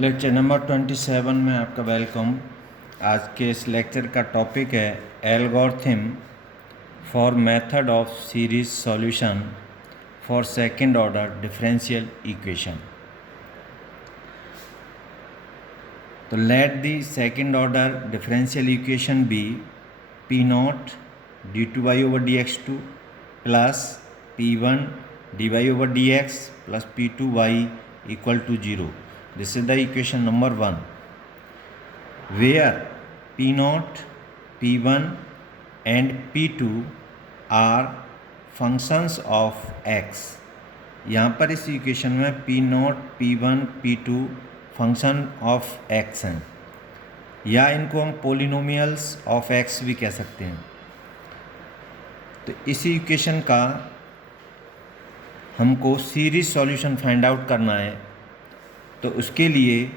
Lecture number 27 में आपका welcome. आज के इस लेक्चर का टॉपिक है algorithm for method of series solution for second order differential equation. तो let the second order differential equation be p naught d two Y over D x two plus p one d Y over D x plus p two y equal to 0. This is the equation number 1, where P0, P1 and P2 are functions of x. यहाँ पर इस equation में P0, P1, P2 function of x हैं, या इनको हम polynomials of x भी कह सकते हैं। तो इस इक्वेशन का हमको सीरीज सॉल्यूशन फाइंड आउट करना है। तो उसके लिए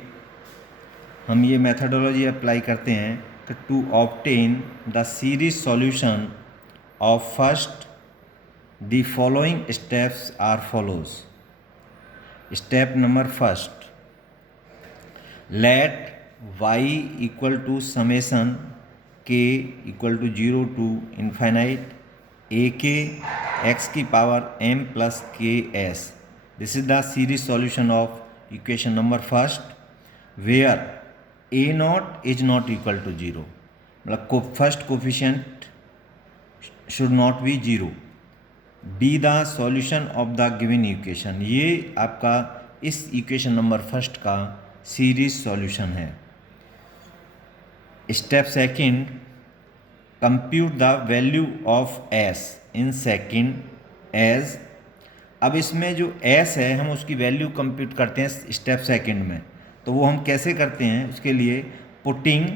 हम ये मेथडोलॉजी अप्लाई करते हैं कि to obtain the series solution of first the following steps are follows. Step number first, let y equal to summation k equal to 0 to infinite a k x की power m plus k s। This is the series solution of equation number first, where a not is not equal to 0, मतलब first coefficient should not be 0। Be the solution of the given equation, ये आपका इस equation number first का series solution है। Step second, compute the value of s in second as. अब इसमें जो s है हम उसकी वैल्यू कंप्यूट करते हैं स्टेप सेकंड में। तो वो हम कैसे करते हैं, उसके लिए putting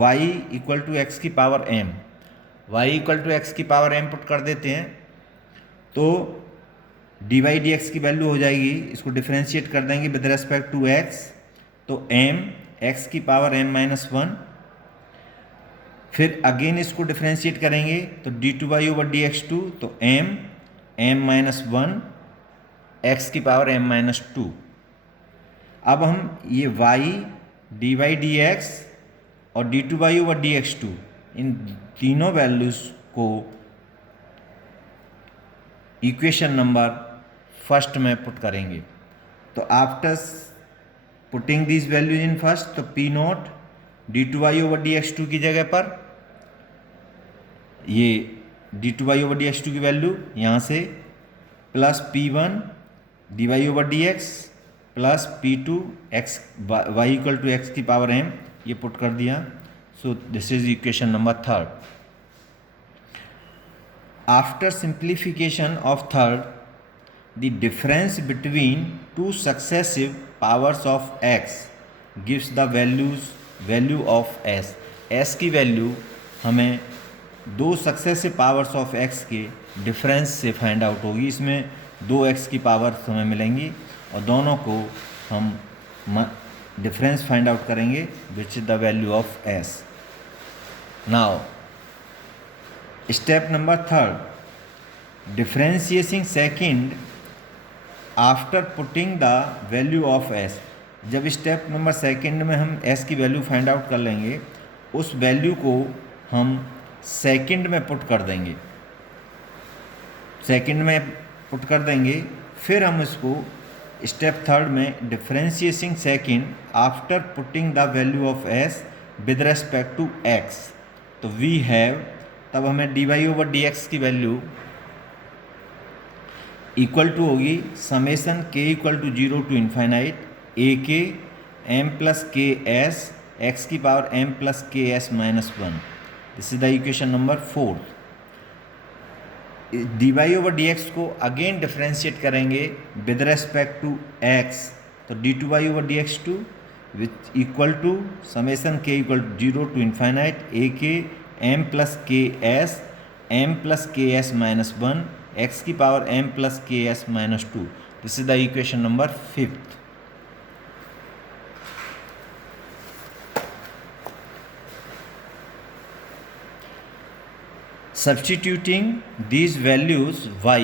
y equal to x की power m, y equal to x की पावर m पुट कर देते हैं। तो डी वाई डी एक्स की वैल्यू हो जाएगी, इसको डिफ्रेंशिएट कर देंगे विद रेस्पेक्ट टू x। तो m x की पावर m माइनस 1, फिर अगेन इसको डिफ्रेंशिएट करेंगे तो D two Y over D x two, तो m माइनस 1 x की पावर m माइनस 2। अब हम ये y D Y D x और D two Y over D x two, इन तीनों वैल्यूज़ को इक्वेशन नंबर फर्स्ट में पुट करेंगे। तो after putting this values in first, तो p naught d two Y over D x two की जगह पर ये d two Y over D x two की वैल्यू यहाँ से, plus p one d Y over D x plus p to x Y equal to x की power m, ये put कर दिया। So this is equation number third. After simplification of third, the difference between two successive powers of x gives the value of s। s की value हमें दो successive powers of x के difference से find out होगी। इसमें दो x की powers हमें मिलेंगी और दोनों को हम डिफरेंस फाइंड आउट करेंगे which is the value of s। Now step number third, differentiating second after putting the value of s। जब स्टेप नंबर सेकंड में हम s की वैल्यू फाइंड आउट कर लेंगे, उस वैल्यू को हम सेकंड में पुट कर देंगे, फिर हम इसको स्टेप थर्ड में differentiating second after putting the value of s with respect to x। तो वी हैव, तब हमें D Y over D x की वैल्यू इक्वल टू होगी summation k equal to 0 to infinite a k m plus K S X की power m plus K S minus 1। This is the equation number fourth. D Y over D X को again differentiate करेंगे with respect to x। तो D two Y over D x two which equal to summation k equal to 0 to infinite a k m plus K S minus 1 x की power m plus K S minus 2। This is the equation number fifth. Substituting these values y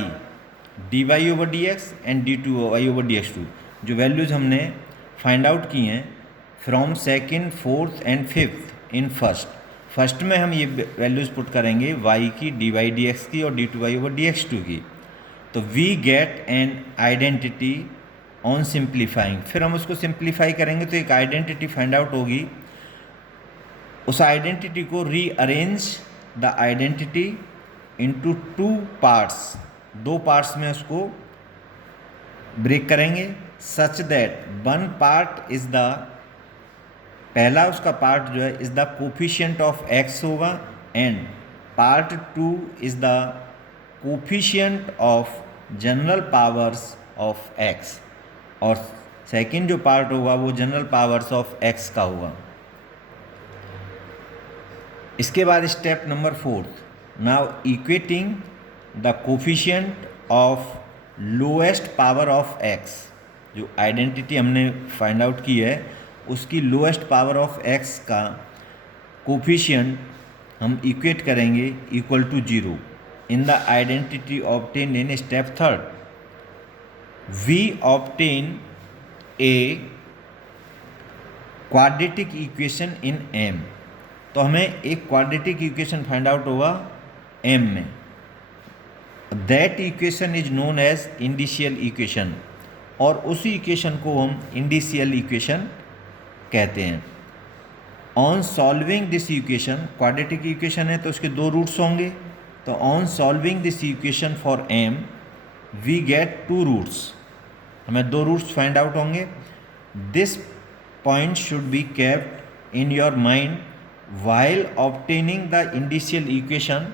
dy over dx and d2y over dx2, जो values हमने find out की हैं from second, fourth and fifth in first में हम ये values put करेंगे y की, dy dx की और d2y ओवर dx2 की। तो we get an identity on simplifying, फिर हम उसको सिंप्लीफाई करेंगे तो एक आइडेंटिटी फाइंड आउट होगी। उस आइडेंटिटी को rearrange the identity into two parts, दो पार्ट्स में उसको ब्रेक करेंगे such that one part is the, पहला उसका पार्ट जो है is the coefficient of x होगा and part two is the coefficient of general powers of x, और सेकंड जो पार्ट होगा वो जनरल पावर्स ऑफ x का होगा। इसके बाद step number 4, now equating the coefficient of lowest power of x, जो आइडेंटिटी हमने फाइंड आउट की है उसकी लोएस्ट पावर ऑफ x का कोफिशिएंट हम इक्वेट करेंगे equal to 0 in the identity obtained in step 3। We obtain a quadratic equation in m, तो हमें एक क्वाड्रेटिक इक्वेशन फाइंड आउट होगा m में। That equation is known as indicial equation, और उसी इक्वेशन को हम इंडिशियल इक्वेशन कहते हैं। On solving this equation, quadratic equation है तो उसके दो रूट्स होंगे, तो on solving this equation for m we get two roots, हमें दो रूट्स फाइंड आउट होंगे। This point should be kept in your mind while obtaining the initial equation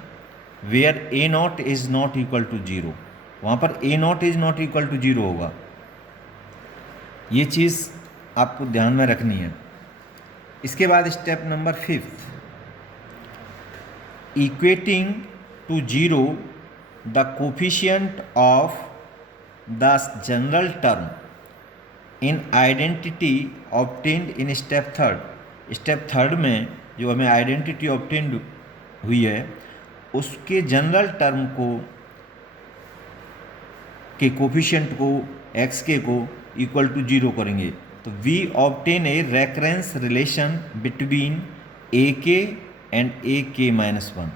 where a naught is not equal to 0, वहाँ पर a naught is not equal to 0 होगा। ये चीज़ आपको ध्यान में रखनी है। इसके बाद step number 5, equating to 0 the coefficient of the general term in identity obtained in step 3। Step 3 में जो हमें आइडेंटिटी ऑब्टेन्ड हुई है उसके जनरल टर्म को के कोफिशिएंट को x के को इक्वल टू 0 करेंगे, तो we obtain a recurrence relation between a k and A k minus 1।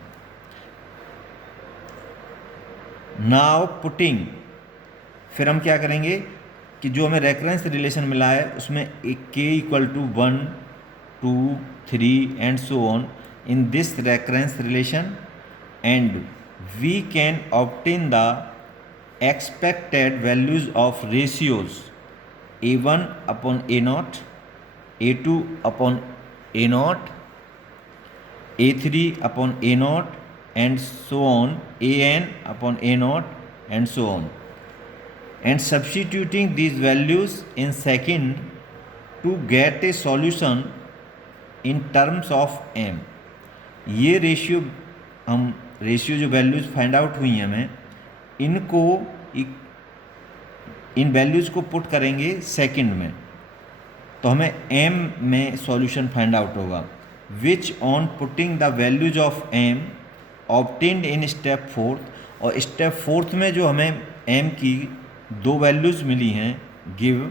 Now putting, फिर हम क्या करेंगे कि जो हमें रेकरेंस रिलेशन मिला है उसमें ए के equal to 1, 2, 3 and so on in this recurrence relation, and we can obtain the expected values of ratios a1 upon a0, a2 upon a0, a3 upon a0 and so on, an upon a0 and so on, and substituting these values in second to get a solution in terms of m। ये ratio जो values find out हुई हैं हमें, इनको इन values को put करेंगे second में, तो हमें m में सॉल्यूशन फाइंड आउट होगा, which on putting the values of m obtained in step 4। और स्टेप 4 में जो हमें m की दो वैल्यूज़ मिली हैं, give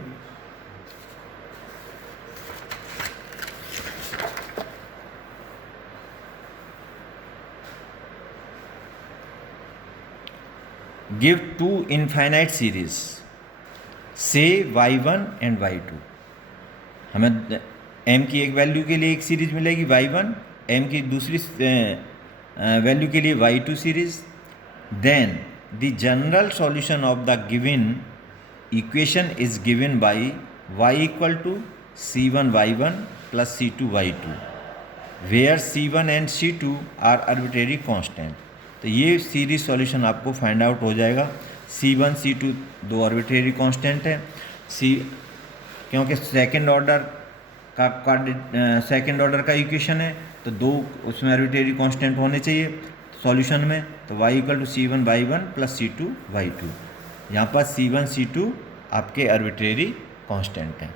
give two infinite series say y1 and y2। हमें m की एक वैल्यू के लिए एक सीरीज मिलेगी y1, m की दूसरी वैल्यू के लिए y2 series. Then the general solution of the given equation is given by y equal to c1 y1 plus c2 y2, where c1 and c2 are arbitrary constant. तो ये series solution आपको find out हो जाएगा। c1 c2 दो arbitrary constant है, क्योंकि second order का equation है तो दो उसमें आर्बिट्रेरी कांस्टेंट होने चाहिए सॉल्यूशन में, तो y equal to c1 y1 plus c2 y2। यहाँ पर c1 c2 आपके आर्बिट्रेरी कांस्टेंट हैं।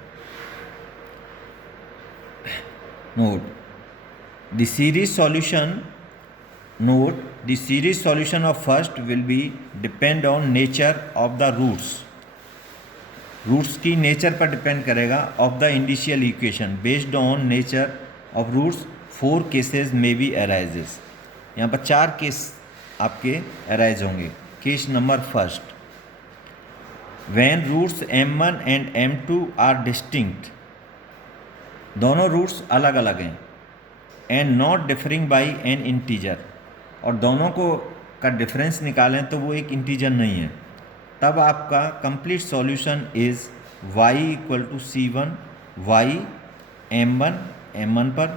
Note the series solution, note the series solution of first will be depend on nature of the roots roots की nature पर depend करेगा of the indicial equation based on nature of roots 4 cases में be arises. यहाँ पर 4 case आपके arise होंगे। Case number first, when roots m1 and m2 are distinct, दोनों रूट्स अलग अलग हैं, and not differing by an integer, और दोनों को का डिफरेंस निकालें तो वो एक इंटीजर नहीं है, तब आपका complete solution is y equal to c1 y m1 पर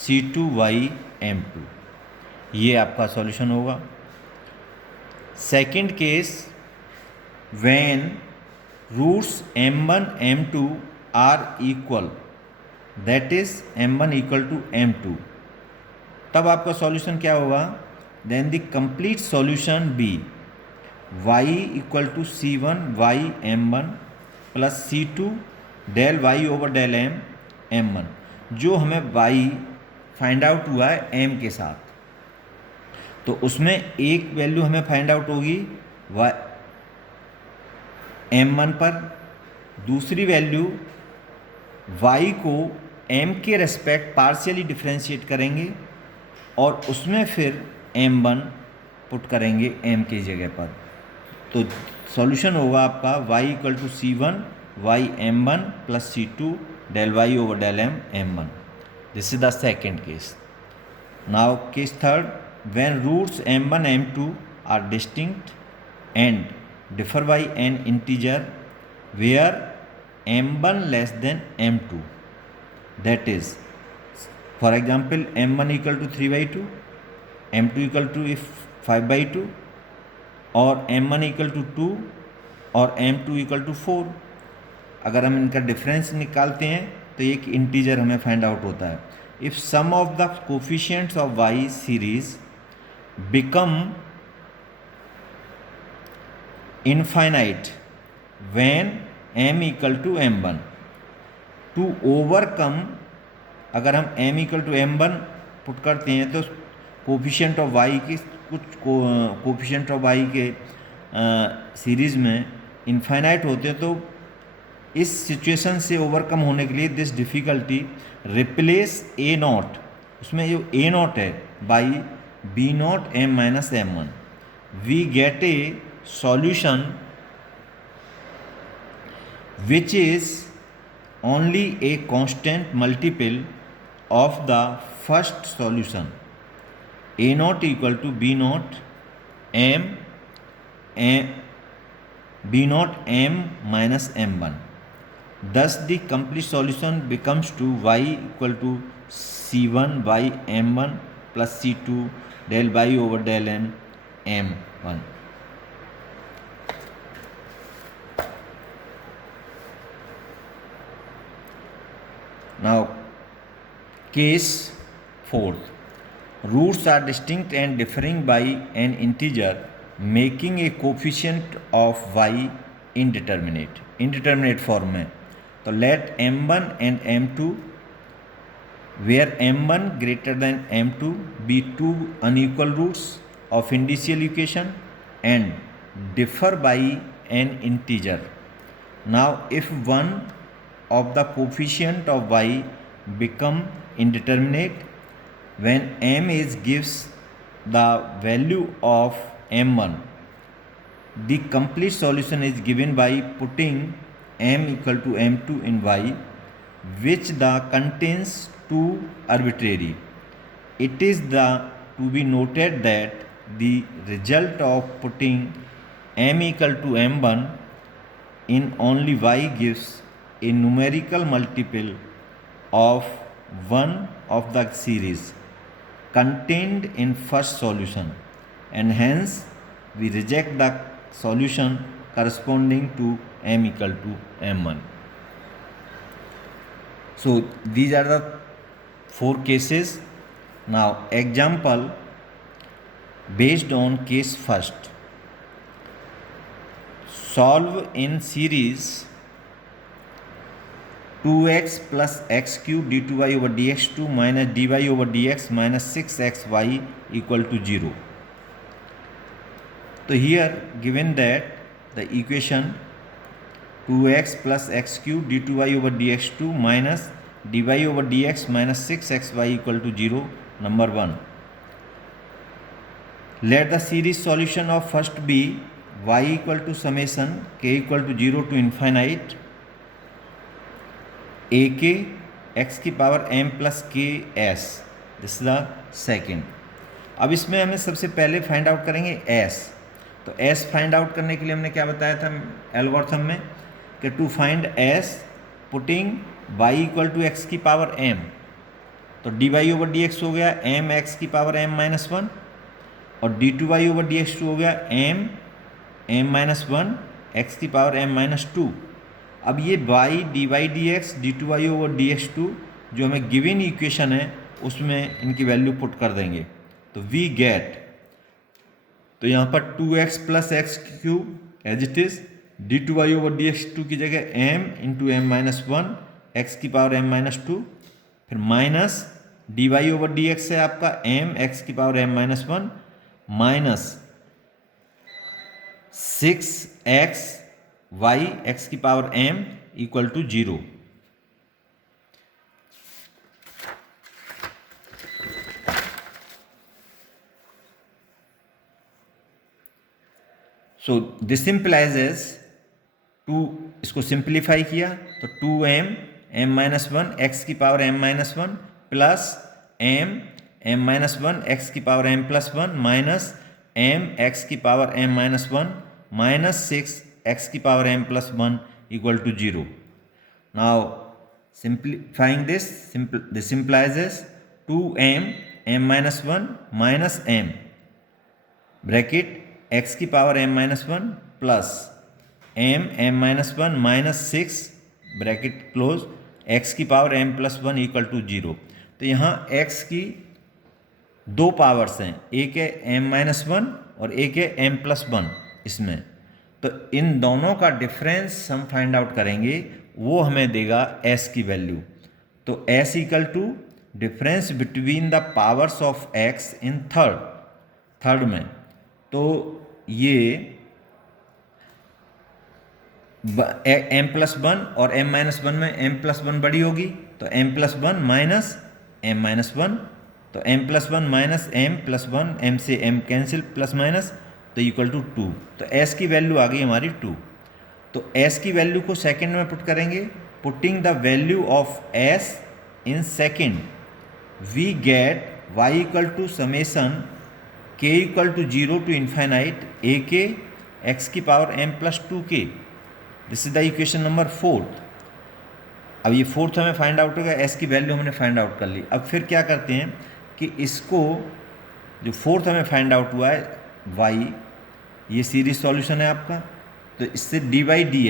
c2 y m2, ये आपका सॉल्यूशन होगा। Second case, when roots m1 m2 are equal, that is m1 equal to m2, तब आपका सॉल्यूशन क्या होगा, then the complete solution be y equal to c1 y m1 plus c2 del y over del m m1, जो हमें y find out हुआ है m के साथ, तो उसमें एक वैल्यू हमें फाइंड आउट होगी y m1 पर, दूसरी वैल्यू y को m के रेस्पेक्ट पार्शियली डिफ्रेंशिएट करेंगे और उसमें फिर m1 पुट करेंगे m की जगह पर, तो सॉल्यूशन होगा आपका y equal to c1 y m1 plus c2 del y over del m m1। This is the second case. Now case third, when roots m1 m2 are distinct and differ by an integer where m1 less than m2, that is for example m1 equal to 3/2, m2 equal to 5/2, और m1 equal to 2 और m2 equal to 4। अगर हम इनका difference निकालते हैं तो एक integer हमें फाइंड आउट होता है। If some of the coefficients of y series become infinite when m equal to m1, to overcome, अगर हम m equal to m1 put करते हैं तो कोफिशिएंट ऑफ y की कुछ कोफिशिएंट ऑफ y के सीरीज़ में इनफाइनाइट होते हैं, तो इस सिचुएशन से ओवरकम होने के लिए this difficulty replace a not, उसमें जो a नॉट है by b not m minus m1, we get a solution which is only a constant multiple of the first solution, a naught equal to b naught m b naught m minus m1. Thus the complete solution becomes to y equal to c1 y m1 plus c2 del y over del m m1. Now case fourth, roots are distinct and differing by an integer making a coefficient of y indeterminate form में, तो let m1 and m2 where m1 greater than m2 be two unequal roots of indicial equation and differ by an integer. Now if one of the coefficient of y become indeterminate when m is gives the value of m1, the complete solution is given by putting m equal to m2 in y, which the contains two arbitrary. It is the to be noted that the result of putting m equal to m1 in only y gives a numerical multiple of one of the series contained in first solution, and hence we reject the solution corresponding to m equal to m1. So these are the 4 cases. Now example based on case first. Solve in series 2x plus x cube d2y over dx2 minus dy over dx minus 6xy equal to 0. So here given that the equation 2x plus x Q D two Y over D x two minus D Y over D X minus 6xy equal to 0 number 1. Let the series solution of first be y equal to summation k equal to 0 to infinite ak x की power m plus K S. This is the second. अब इसमें हमें सबसे पहले find out करेंगे s. तो s find out करने के लिए हमने क्या बताया था एल्गोरिथम में कि to find s putting y equal to x की पावर m. तो D Y over D X हो गया m x की पावर m माइनस 1 और D two Y over D x two हो गया m माइनस 1 एक्स की पावर m माइनस 2. अब ये y D Y D x D two Y over D x two जो हमें गिवन इक्वेशन है उसमें इनकी वैल्यू पुट कर देंगे. तो वी गेट, तो यहाँ पर 2x plus x Q as it is D two Y over D x two की जगह m into M minus 1 x की पावर m माइनस 2, फिर minus D Y over D X है आपका m एक्स की power m minus 1 minus 6x y x की power m equal to 0. So this implies as 2, इसको simplify किया तो 2m m minus 1 x की power m minus 1 plus m minus 1 x की power m plus 1 minus m x की power m minus 1 minus 6 x की power m plus 1 equal to 0. Now simplifying this implies as 2m m minus 1 minus m bracket x की power m minus 1 plus m minus 1 minus 6 bracket close x की power m plus 1 equal to 0. तो यहाँ x की दो powers हैं, एक है m minus 1 और एक है m प्लस 1 इसमें. तो इन दोनों का डिफरेंस हम फाइंड आउट करेंगे, वो हमें देगा s की वैल्यू. तो s equal to difference between the powers of x in third में. तो ये m प्लस 1 और m माइनस 1 में m प्लस 1 बड़ी होगी तो m plus 1 minus m minus 1. तो m plus 1 minus m plus 1, m से m कैंसिल प्लस माइनस तो इक्वल टू 2. तो s की वैल्यू आ गई हमारी 2. तो s की वैल्यू को सेकंड में पुट करेंगे. Putting the value of s in second we get y equal to summation k equal to 0 to infinite a k x की power m plus 2k. This is the equation number 4. अब ये fourth हमें find out होगा, s की value हमने find out कर ली. अब फिर क्या करते हैं कि इसको जो फोर्थ हमें फाइंड आउट हुआ है y, ये सीरीज सॉल्यूशन है आपका. तो इससे डी वाई डी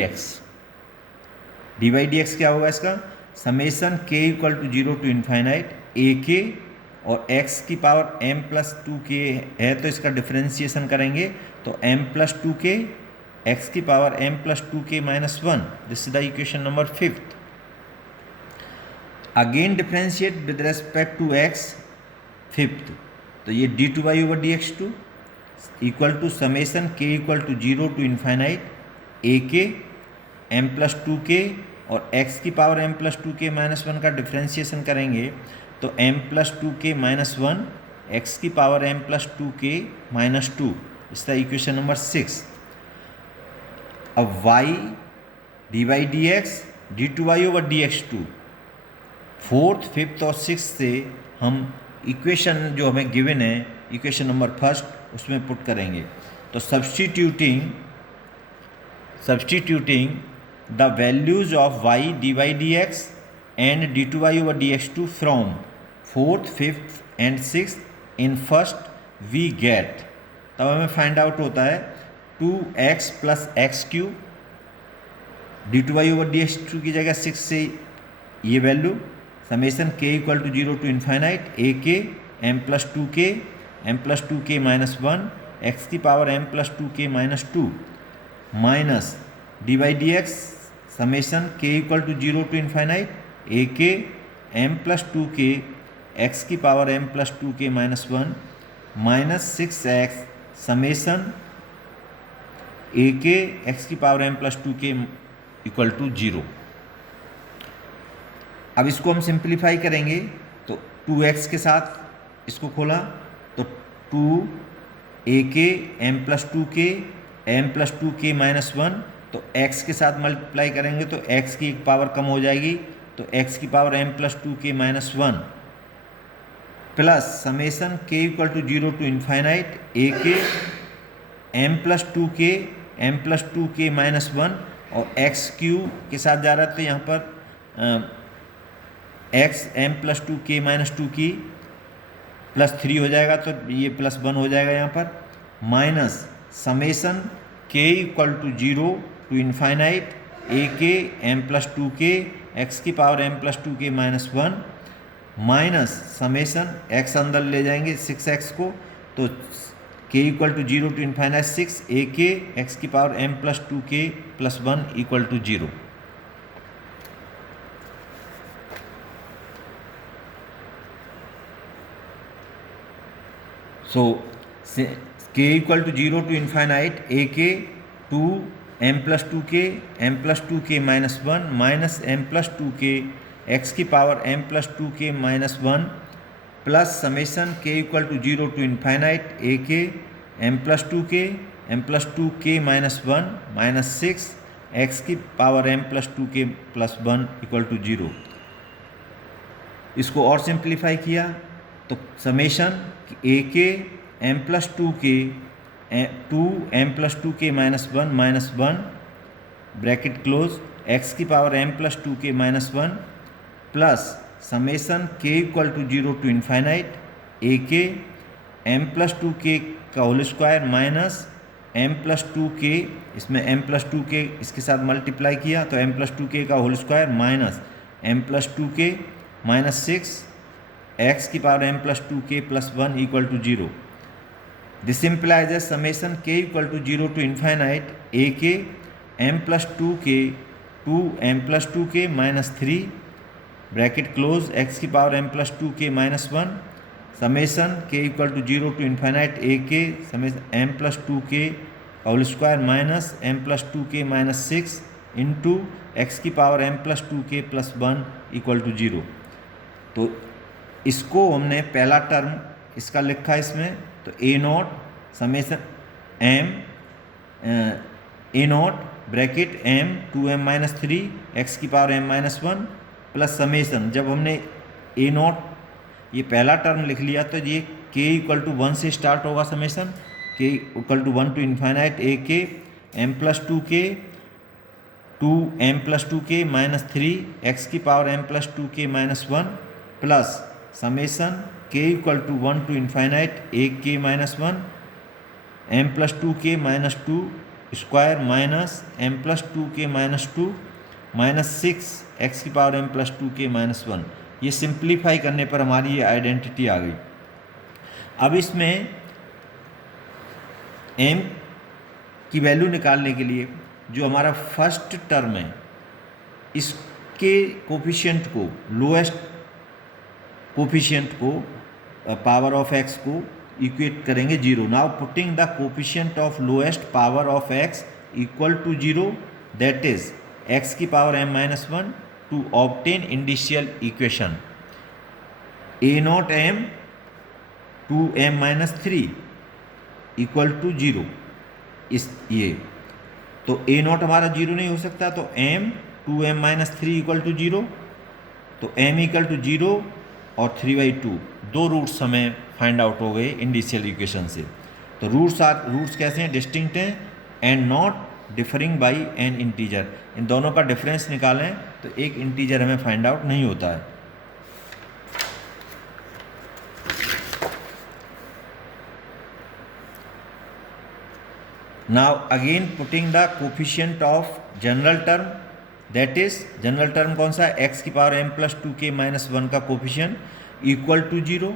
एक्स क्या होगा इसका summation k equal to 0 to infinite a k और x की पावर m प्लस 2k है तो इसका डिफ्रेंशिएशन करेंगे तो m प्लस 2k x की power m plus 2k minus 1. This is the equation number 5. Again differentiate with respect to x fifth. तो ये d two Y over D x two equal to summation k equal to 0 to infinite a k m plus 2k और x की power m plus 2k minus 1 का differentiation करेंगे तो m plus 2k minus 1 x की power m plus 2k minus 2. इसका equation number 6. अब y D Y D x D two Y over D x two fourth fifth और six से हम equation जो हमें गिवन है इक्वेशन नंबर फर्स्ट उसमें पुट करेंगे. तो substituting the values of y D Y D x and d two Y over D x two from fourth fifth and six in first we get. तब हमें find out होता है 2x plus x Q D two Y over D x two की जगह 6 से ये value summation k equal to 0 to infinite a k m plus 2k minus 1 x की power m plus 2k minus 2 minus D Y D x summation k equal to 0 to infinite a k m plus 2k x की power m plus 2k minus 1 minus 6x summation a k x की power m plus 2k equal to 0। अब इसको हम simplify करेंगे तो 2x के साथ इसको खोला तो 2ak m plus 2k m plus 2k minus 1, तो x के साथ मल्टीप्लाई करेंगे तो x की एक पावर कम हो जाएगी, तो x की power m plus 2k minus 1 plus summation k equal to 0 to infinite ak m plus 2k minus 1, और x क्यू के साथ जा रहा है तो यहाँ पर x m plus 2k minus 2 की प्लस 3 हो जाएगा, तो ये प्लस 1 हो जाएगा यहाँ पर, minus summation k equal to 0 to infinite ak m plus 2k x की power m plus 2k minus 1 minus summation x अंदर ले जाएंगे 6x को, तो k equal to 0 to infinite 6 ak x की power m plus 2k plus 1 equal to 0। So k equal to 0 to infinite ak 2 m plus 2k minus 1 minus m plus 2k x की power m plus 2k minus 1 plus summation k equal to 0 to infinite ak m plus 2k minus 1 minus 6 x की power m plus 2k plus 1 equal to 0। इसको और simplify किया तो summation ak m plus 2k 2 m plus 2k minus 1 bracket close x की power m plus 2k minus 1 plus summation k equal to 0 to infinite ak m plus 2k का whole square minus m plus 2k, इसमें m plus 2k इसके साथ multiply किया तो m plus 2k का whole square minus m plus 2k minus 6 x की power m plus 2k plus 1 equal to 0। This implies a summation k equal to 0 to infinite ak m plus 2k 2 m plus 2k minus 3 bracket close x की power m plus 2k minus 1 summation k equal to 0 to infinite ak summation m plus 2k whole square minus m plus 2k minus 6 into x की power m plus 2k plus 1 equal to 0। तो इसको हमने पहला term इसका लिखा इसमें तो a naught summation m a naught bracket m 2m minus 3 x की power m minus 1 plus summation, जब हमने ए नॉट ये पहला टर्म लिख लिया तो ये k इक्वल टू 1 से स्टार्ट होगा summation k equal to 1 to infinite ak m plus 2k 2m plus 2k minus 3 x की power m plus 2k minus 1 plus summation k equal to 1 to infinite ak minus 1 m plus 2k minus 2 square minus m plus 2k minus 2 minus 6 x की power m plus 2k minus 1। ये simplify करने पर हमारी ये identity आ गई। अब इसमें m की वैल्यू निकालने के लिए जो हमारा फर्स्ट टर्म है इसके कोफिशिएंट को लोएस्ट कोफिशिएंट को पावर ऑफ x को इक्वेट करेंगे 0। Now putting the coefficient of lowest power of x equal to 0 that is x की power m minus 1 to obtain indicial equation a naught m 2m minus 3 equal to 0। इस ये तो a not हमारा 0 नहीं हो सकता तो m 2m minus 3 equal to 0, तो m इक्वल टू 0 और 3/2 दो रूट्स हमें फाइंड आउट हो गए इंडिशियल इक्वेशन से। तो रूट्स कैसे हैं, डिस्टिंक्ट हैं and not differing by an integer. इन दोनों का डिफरेंस निकालें तो एक इंटीजर हमें फाइंड आउट नहीं होता है। Now again putting the coefficient of general term, that is general term कौन सा है, x की power m plus 2k minus 1 का कोफिशिएंट इक्वल टू 0।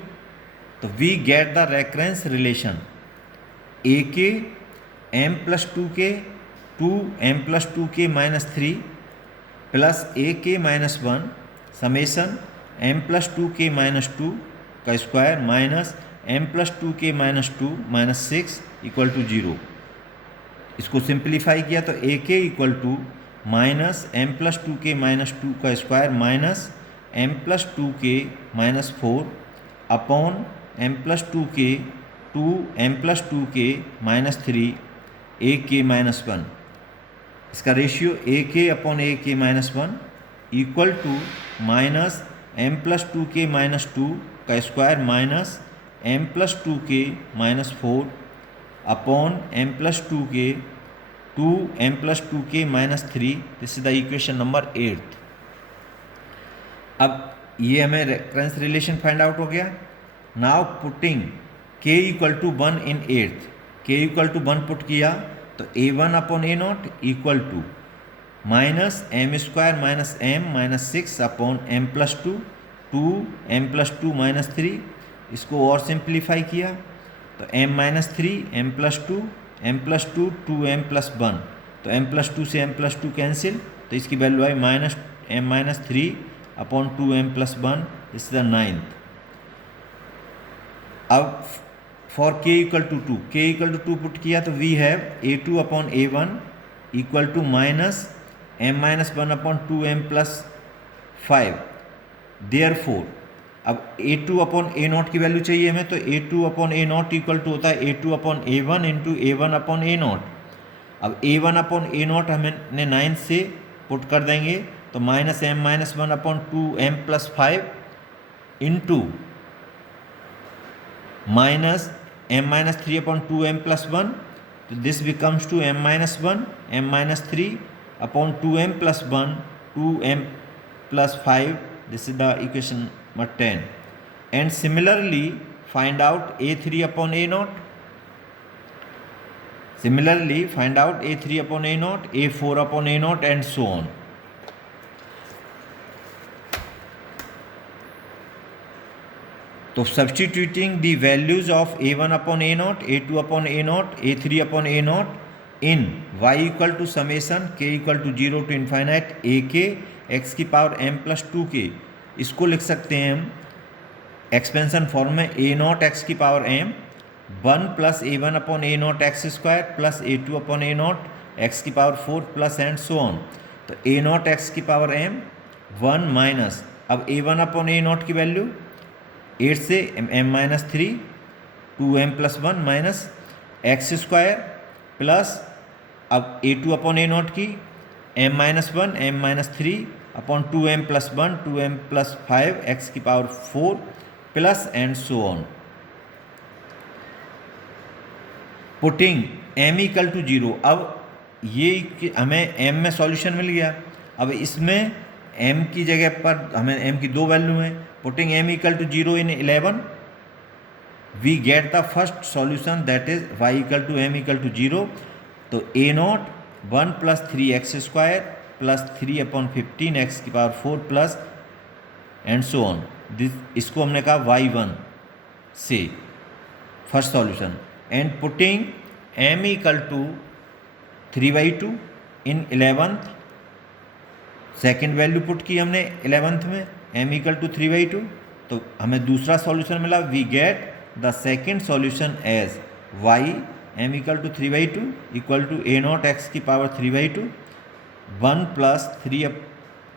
तो we get the recurrence relation ak m plus 2k 2m plus 2k minus 3 plus ak minus 1 summation m plus 2k minus 2 का square minus m plus 2k minus 2 minus 6 equal to 0। इसको simplify किया तो ak equal to minus m plus two k minus two का square minus m plus two k minus four upon m plus two k two m plus two k minus three a k minus one. इसका ratio a k upon a k minus one equal to minus m plus two k minus two का square minus m plus two k minus four upon m plus two k two m plus two k minus three. This is the equation number 8। अब ये हमें reference relation find out हो गया। Now putting k equal to 1 in 8th, k equal to 1 put किया तो a1 upon a not equal to minus m square minus m minus six upon m plus two two m plus two minus three. इसको और simplify किया तो m minus three m plus two two m plus one, तो m plus two से m plus two cancel, तो इसकी value I minus m minus three upon two m plus one. This is the 9th। अब for k equal to two, k equal to two put किया तो we have a2 upon a1 equal to minus m minus one upon two m plus five. Therefore अब a2 upon a not की value चाहिए हमें, तो a2 upon a not equal to होता है a2 upon a1 into a1 upon a not. अब a1 upon a not हमने 9 से पुट कर देंगे तो minus m minus one upon two m plus five into minus m minus three upon two m plus one, तो this becomes two m minus one m minus three upon two m plus one two m plus five. This is the equation number 10। And similarly find out a3 upon a naught, similarly find out a3 upon a naught, a4 upon a naught and so on. तो substituting the values of a1 upon a not, a2 upon a not, a3 upon a not in y equal to summation k equal to 0 to infinite a k x की power m plus two k, इसको लिख सकते हैं हम expansion form में a not x की power m one plus a1 upon a not x square plus a2 upon a not x की power four plus and so on. तो a naught x की पावर m वन माइनस अब a1 upon a not की value 8 से m minus three two m plus one minus x square plus अब a2 upon a not की m minus one m minus three upon two m plus one two m plus five x की power four plus and so on. Putting m equal to 0, अब ये हमें m में solution मिल गया। अब इसमें m की जगह पर हमें m की दो वैल्यू हैं। Putting m equal to 0 in 11 we get the first solution that is y equal to m equal to 0। तो a naught one plus three x square plus three upon 15 x की power four plus and so on. इसको हमने कहा y1 से first solution. And putting m equal to 3/2 in 11th, second value put की हमने 11th में m equal to 3/2, तो हमें दूसरा सॉल्यूशन मिला। We get the second solution as y m equal to 3/2 equal to a naught x की power 3/2 one plus three up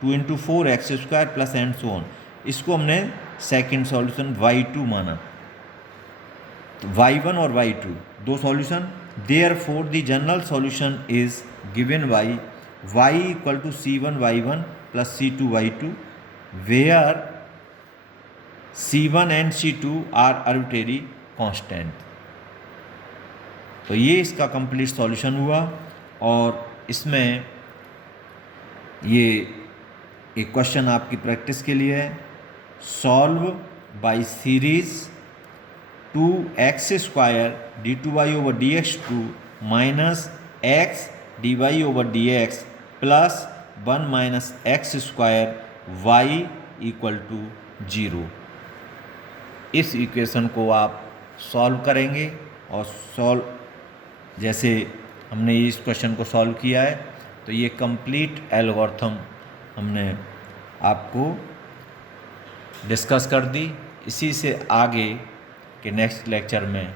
two into four x square plus and so on. इसको हमने second solution y2 माना। तो y1 और y2 दो solution. Therefore the general solution is given y equal to c1 y1 plus c2 y2 where c1 and c2 are arbitrary constant. तो ये इसका complete solution हुआ। और इसमें ये एक क्वेश्चन आपकी प्रैक्टिस के लिए है। Solve by series 2x square d2y over dx two minus x dy over dx plus one minus x square y equal to 0। इस इक्वेशन को आप सॉल्व करेंगे और सॉल्व जैसे हमने इस क्वेश्चन को सॉल्व किया है तो ये कंप्लीट एल्गोरिथम हमने आपको डिस्कस कर दी। इसी से आगे के नेक्स्ट लेक्चर में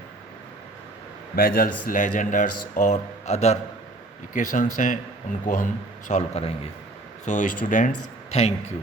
बेजल्स, लेजेंडर्स और अदर इक्वेशंस हैं उनको हम सॉल्व करेंगे। So students, thank you.